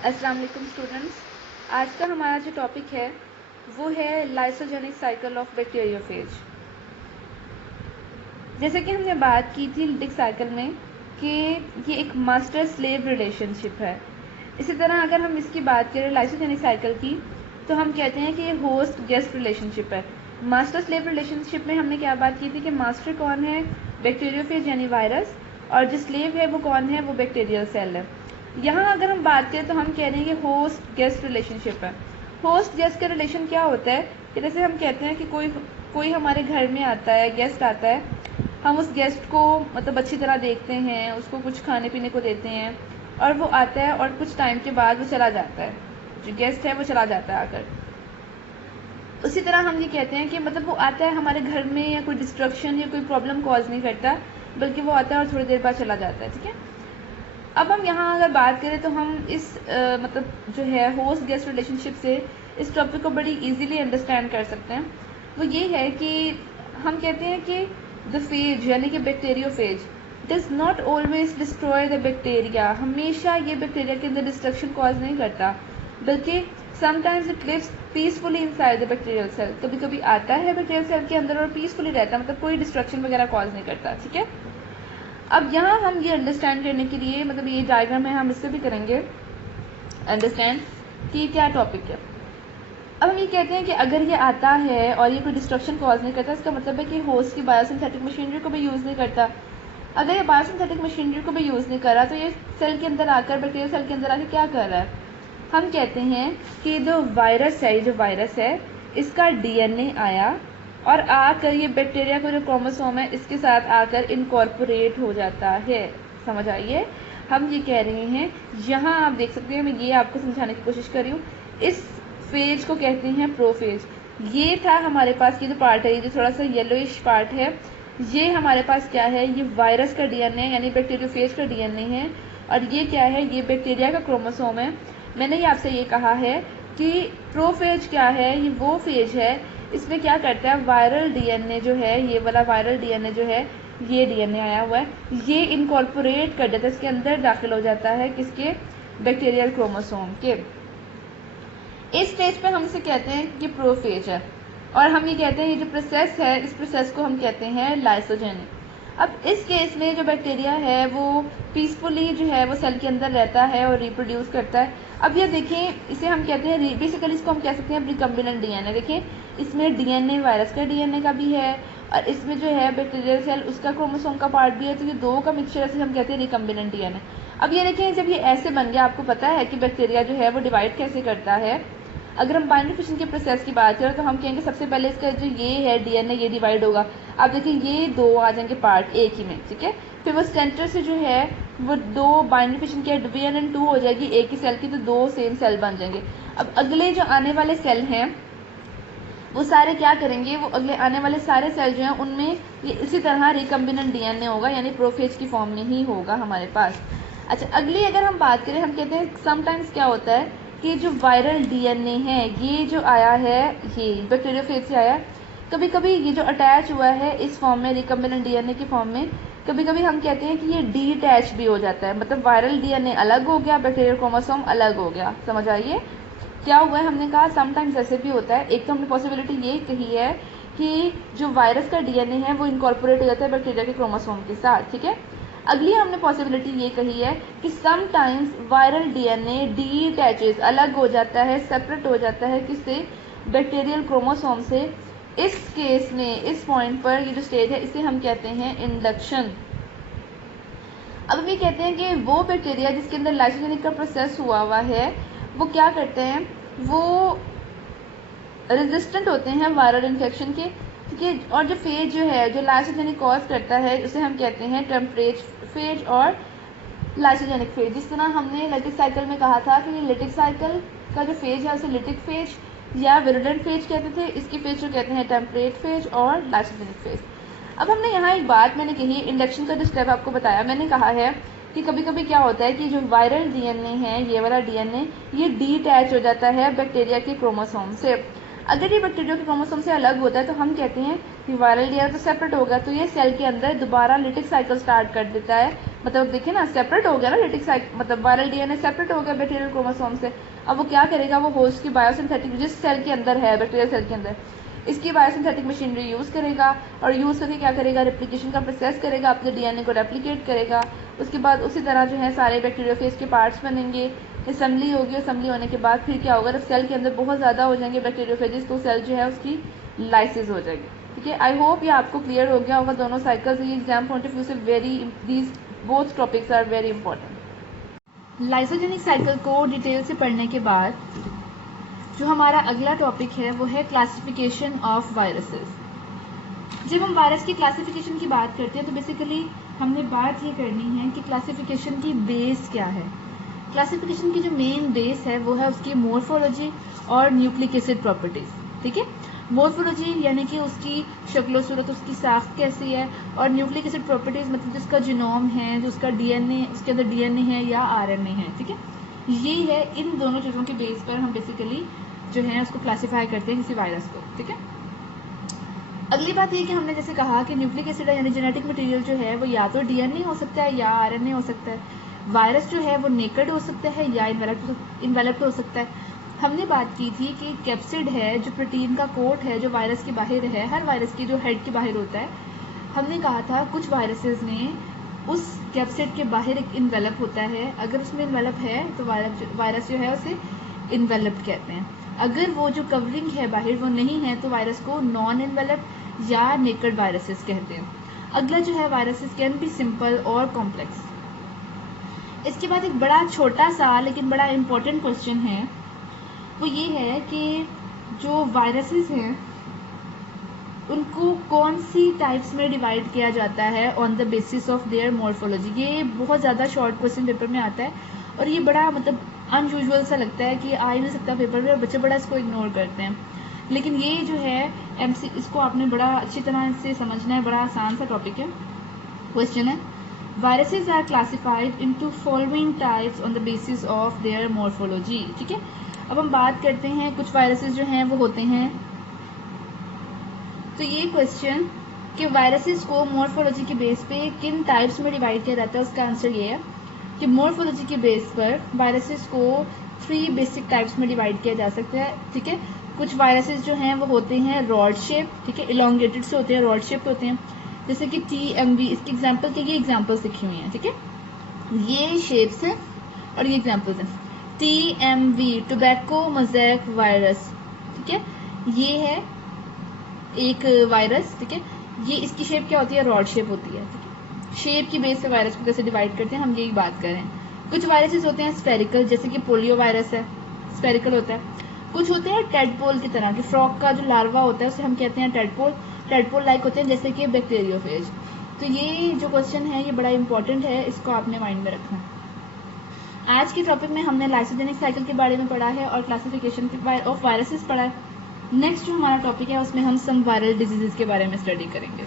अस्सलाम वालेकुम स्टूडेंट्स। आज का हमारा जो टॉपिक है वो है लाइसोजेनिक साइकिल ऑफ बैक्टीरियोफेज। जैसे कि हमने बात की थी लिटिक साइकिल में कि ये एक मास्टर स्लेव रिलेशनशिप है। इसी तरह अगर हम इसकी बात करें लाइसोजेनिक साइकिल की तो हम कहते हैं कि ये होस्ट गेस्ट रिलेशनशिप है। मास्टर स्लेव रिलेशनशिप में हमने क्या बात की थी कि मास्टर कौन है, बैक्टीरियोफेज यानी वायरस, और जो स्लेव है वो कौन है, वो बैक्टीरियल सेल है। यहाँ अगर हम बात करें तो हम कह रहे हैं कि होस्ट गेस्ट रिलेशनशिप है। होस्ट गेस्ट का रिलेशन क्या होता है कि जैसे हम कहते हैं कि कोई हमारे घर में आता है, गेस्ट आता है, हम उस गेस्ट को मतलब अच्छी तरह देखते हैं, उसको कुछ खाने पीने को देते हैं और वो आता है और कुछ टाइम के बाद वो चला जाता है। जो गेस्ट है वो चला जाता है आकर। उसी तरह हम ये कहते हैं कि मतलब वो आता है हमारे घर में या कोई डिस्ट्रक्शन या कोई प्रॉब्लम कॉज नहीं करता, बल्कि वो आता है और थोड़ी देर बाद चला जाता है। ठीक है, अब हम यहाँ अगर बात करें तो हम इस मतलब जो है होस्ट गेस्ट रिलेशनशिप से इस टॉपिक को बड़ी इजीली अंडरस्टैंड कर सकते हैं। वो ये है कि हम कहते हैं कि द फेज यानी कि bacteriophage does not always destroy the bacteria. हमेशा ये बैक्टीरिया के अंदर डिस्ट्रक्शन कॉज नहीं करता, बल्कि sometimes it lives peacefully inside the bacterial cell. कभी कभी आता है बैक्टीरियल सेल के अंदर और पीसफुली रहता है, मतलब कोई डिस्ट्रक्शन वगैरह कॉज नहीं करता। ठीक है, अब यहाँ हम ये अंडरस्टैंड करने के लिए मतलब ये डायग्राम है, हम इससे भी करेंगे अंडरस्टैंड कि क्या टॉपिक है। अब हम ये कहते हैं कि अगर ये आता है और ये कोई डिस्ट्रक्शन कॉज नहीं करता, इसका मतलब है कि होस्ट की बायोसिंथेटिक मशीनरी को भी यूज़ नहीं करता। अगर ये बायोसिंथेटिक मशीनरी को भी यूज़ नहीं कर रहा तो ये सेल के अंदर आकर, बैक्टीरियल सेल के अंदर आकर क्या कर रहा है, हम कहते हैं कि जो वायरस है इसका डीएनए आया और आकर ये बैक्टीरिया को जो क्रोमोसोम है इसके साथ आकर इनकॉर्पोरेट हो जाता है। समझ आइए, हम ये कह रहे हैं, यहाँ आप देख सकते हैं, मैं ये आपको समझाने की कोशिश कर रही हूँ। इस फेज को कहते हैं प्रोफेज। ये था हमारे पास, ये जो पार्ट है, ये जो थोड़ा सा येलोइश पार्ट है, ये हमारे पास क्या है, ये वायरस का डीएनए यानी बैक्टीरियोफेज का डीएनए है। और ये क्या है, ये बैक्टीरिया का क्रोमोसोम है। मैंने ये आपसे ये कहा है कि प्रोफेज क्या है, ये वो फेज है इसमें क्या करता है, वायरल डीएनए जो है, ये वाला वायरल डीएनए जो है, ये डीएनए आया हुआ है, ये इनकॉर्पोरेट कर देता है, इसके अंदर दाखिल हो जाता है, किसके, बैक्टीरियल क्रोमोसोम के। इस स्टेज पे हम इसे कहते हैं कि प्रोफेज है। और हम ये कहते हैं ये जो प्रोसेस है, इस प्रोसेस को हम कहते हैं लाइसोजेनिक। अब इस केस में जो बैक्टीरिया है वो पीसफुली जो है वो सेल के अंदर रहता है और रिप्रोड्यूस करता है। अब ये देखें, इसे हम कहते हैं बेसिकली इसको हम कह सकते हैं रिकम्बिनेंट डीएनए। देखें, इसमें डीएनए वायरस का डीएनए का भी है और इसमें जो है बैक्टीरियल सेल उसका क्रोमोसोम का पार्ट भी है, तो ये दो का मिक्सचर से हम कहते हैं रिकम्बिनेंट डीएनए। अब ये देखें, जब ये ऐसे बन गया, आपको पता है कि बैक्टीरिया जो है वो डिवाइड कैसे करता है। अगर हम बाइनरी फिशन के प्रोसेस की बात करें तो हम कहेंगे सबसे पहले इसका जो ये है डीएनए, ये डिवाइड होगा। आप देखिए, ये दो आ जाएंगे पार्ट एक ही में। ठीक है, फिर वो सेंटर से जो है वो दो बाइनरी फिशन की Vn2 हो जाएगी एक ही सेल की, तो दो सेम सेल बन जाएंगे। अब अगले जो आने वाले सेल हैं वो सारे क्या करेंगे, वो अगले आने वाले सारे सेल जो हैं उनमें ये इसी तरह रिकम्बिनेंट डीएनए होगा, यानी प्रोफेज की फॉर्म में ही होगा हमारे पास। अच्छा, अगली अगर हम बात करें, हम कहते हैं समटाइम्स क्या होता है कि जो वायरल डीएनए है, ये जो आया है, ये बैक्टीरियोफेज से आया, कभी कभी ये जो अटैच हुआ है इस फॉर्म में, रिकम्बिनेंट डीएनए की फॉर्म में, कभी कभी हम कहते हैं कि ये डीअटैच भी हो जाता है। मतलब वायरल डीएनए अलग हो गया, बैक्टीरियल क्रोमोसोम अलग हो गया। समझ आइए क्या हुआ है, हमने कहा समटाइम्स ऐसे भी होता है। एक तो हमने पॉसिबिलिटी ये कही है कि जो वायरस का डीएनए है वो इनकॉर्पोरेट हो जाता है बैक्टीरिया के क्रोमोसोम के साथ। ठीक है, अगली हमने पॉसिबिलिटी ये कही है कि समटाइम्स वायरल डीएनए डीअटैचेस, अलग हो जाता है, सेपरेट हो जाता है, किससे, बैक्टीरियल क्रोमोसोम से। इस केस में, इस पॉइंट पर ये जो स्टेज है इसे हम कहते हैं इंडक्शन। अब हम ये कहते हैं कि वो बैक्टीरिया जिसके अंदर लाइसोजेनिक का प्रोसेस हुआ है वो क्या करते हैं, वो रेजिस्टेंट होते हैं वायरल इन्फेक्शन के। ठीक है, और जो फेज जो है जो लाइसोजेनिक कॉज करता है उसे हम कहते हैं टेम्परेट फेज और लाइसोजेनिक फेज। जिस तरह हमने लिटिक साइकिल में कहा था कि लिटिक साइकिल का जो फेज है उसे लिटिक फेज या विरुडेंट फेज कहते थे, इसकी फेज को कहते हैं टेम्परेट फेज और लाइसोजेनिक फेज। अब हमने यहाँ एक बात मैंने कही, इंडक्शन का जो स्टेप आपको बताया, मैंने कहा है कि कभी कभी क्या होता है कि जो वायरल डीएनए है, ये वाला डीएनए, ये डीअटैच हो जाता है बैक्टीरिया के क्रोमोसोम से। अगर ये बैक्टीरिया के क्रोमोसोम से अलग होता है तो हम कहते हैं कि वायरल डीएनए तो सेपरेट होगा, तो ये सेल के अंदर दोबारा लिटिक साइकिल स्टार्ट कर देता है, मतलब देखिए ना, सेपरेट हो गया ना रेटिक साइकिल, मतलब वायरल डीएनए सेपरेट हो गया बैक्टीरियल क्रोमोसोम से। अब वो क्या करेगा, वो होस्ट की बायोसिंथेटिक, जिस सेल के अंदर है, बैक्टीरियल सेल के अंदर, इसकी बायोसिंथेटिक मशीनरी यूज़ करेगा और यूज़ करके क्या करेगा, रेप्लिकेशन का प्रोसेस करेगा, अपने डीएनए को रेप्लिकेट करेगा। उसके बाद उसी तरह जो है सारे बैक्टीरियोफेज के पार्ट्स बनेंगे, असेंबली होगी, असेंबली होने के बाद फिर क्या होगा, जब सेल के अंदर बहुत ज़्यादा हो जाएंगे बैक्टीरियोफेजेस तो सेल जो है उसकी लाइसिस हो जाएगी। ठीक है, आई होप ये आपको क्लियर हो गया होगा दोनों साइकिल्स। ये एग्जाम पॉइंट ऑफ व्यू से very, these both topics are very important. Lysogenic cycle को डिटेल से पढ़ने के बाद जो हमारा अगला टॉपिक है वो है क्लासिफिकेशन ऑफ वायरसेस। जब हम वायरस की क्लासिफिकेशन की बात करते हैं तो बेसिकली हमने बात ये करनी है कि क्लासिफिकेशन की बेस क्या है। क्लासिफिकेशन की जो मेन बेस है वो है उसकी मोर्फोलॉजी और न्यूक्लिक एसिड प्रॉपर्टीज। ठीक है, मोर्फोलॉजी यानी कि उसकी शक्लो सूरत, उसकी साख्त कैसी है, और न्यूक्लिक एसिड प्रॉपर्टीज मतलब जिसका जीनोम है, जो उसका डीएनए, उसके अंदर डीएनए है या आरएनए है। ठीक है, ये है, इन दोनों चीज़ों के बेस पर हम बेसिकली जो है उसको क्लासीफाई करते हैं किसी वायरस को। ठीक है, अगली बात ये कि हमने जैसे कहा कि न्यूक्लिक एसिड यानी जेनेटिक मटेरियल जो है वो या तो डीएनए हो सकता है या आरएनए हो सकता है। वायरस जो है वो नेकेड हो सकता है या इन्वेलप्ड हो सकता है। हमने बात की थी कि कैप्सिड है, जो प्रोटीन का कोट है, जो वायरस के बाहर है, हर वायरस की जो हेड के बाहर होता है। हमने कहा था कुछ वायरसेस में उस कैप्सिड के बाहर एक इन्वेलप होता है, अगर उसमें इन्वेलप है तो वायरस जो है उसे इन्वेलप्ड कहते हैं। अगर वो जो कवरिंग है बाहर वो नहीं है तो वायरस को नॉन इन्वेलप्ड या नेकेड वायरसेस कहते हैं। अगला जो है वायरसेस कैन बी सिंपल और कॉम्प्लेक्स। इसके बाद एक बड़ा छोटा सा लेकिन बड़ा इंपॉर्टेंट क्वेश्चन है, वो ये है कि जो वायरसेस हैं उनको कौन सी टाइप्स में डिवाइड किया जाता है on the basis of their morphology. ये बहुत ज़्यादा शॉर्ट क्वेश्चन पेपर में आता है और ये बड़ा मतलब अनयूजुअल सा लगता है कि आ ही नहीं सकता पेपर में और बच्चे बड़ा इसको इग्नोर करते हैं। लेकिन ये जो है इसको आपने बड़ा अच्छी तरह से समझना है, बड़ा आसान सा टॉपिक है, क्वेश्चन है। Viruses are classified into following types on the basis of their morphology. ठीक है, अब हम बात करते हैं कुछ वायरसेस जो हैं वो होते हैं, तो ये क्वेश्चन कि वायरसेस को मॉर्फोलॉजी के बेस पे किन टाइप्स में डिवाइड किया जाता है, उसका आंसर ये है कि मॉर्फोलॉजी के बेस पर वायरसेस को 3 बेसिक टाइप्स में डिवाइड किया जा सकता है। ठीक है, कुछ वायरसेस जो हैं वो होते हैं रॉड शेप, ठीक है, इलोंगेटेड से होते हैं, रॉड शेप होते हैं, जैसे कि TMV, इसके एग्जाम्पल के ये एग्जाम्पल्स लिखी हुई हैं। ठीक है, ये शेप्स हैं और ये एग्जाम्पल्स हैं। TMV टोबैको मोज़ेक वायरस, ठीक है, ये है एक वायरस। ठीक है, ये इसकी शेप क्या होती है, रॉड शेप होती है। ठीक है, शेप की बेस पे वायरस को कैसे डिवाइड करते हैं हम यही बात कर रहे हैं। कुछ वायरसेस होते हैं स्फेरिकल, जैसे कि पोलियो वायरस है, स्फेरिकल होता है। कुछ होते हैं टेडपोल की तरह, कि फ्रॉग का जो लार्वा होता है उसे हम कहते हैं टेडपोल लाइक होते हैं, जैसे कि बैक्टीरियोफेज। तो ये जो क्वेश्चन है ये बड़ा इंपॉर्टेंट है, इसको आपने माइंड में रखना है। आज के टॉपिक में हमने लाइसोजेनिक साइकिल के बारे में पढ़ा है और क्लासिफिकेशन ऑफ वायरसेस पढ़ा है। नेक्स्ट जो हमारा टॉपिक है उसमें हम सम वायरल डिजीजेस के बारे में स्टडी करेंगे।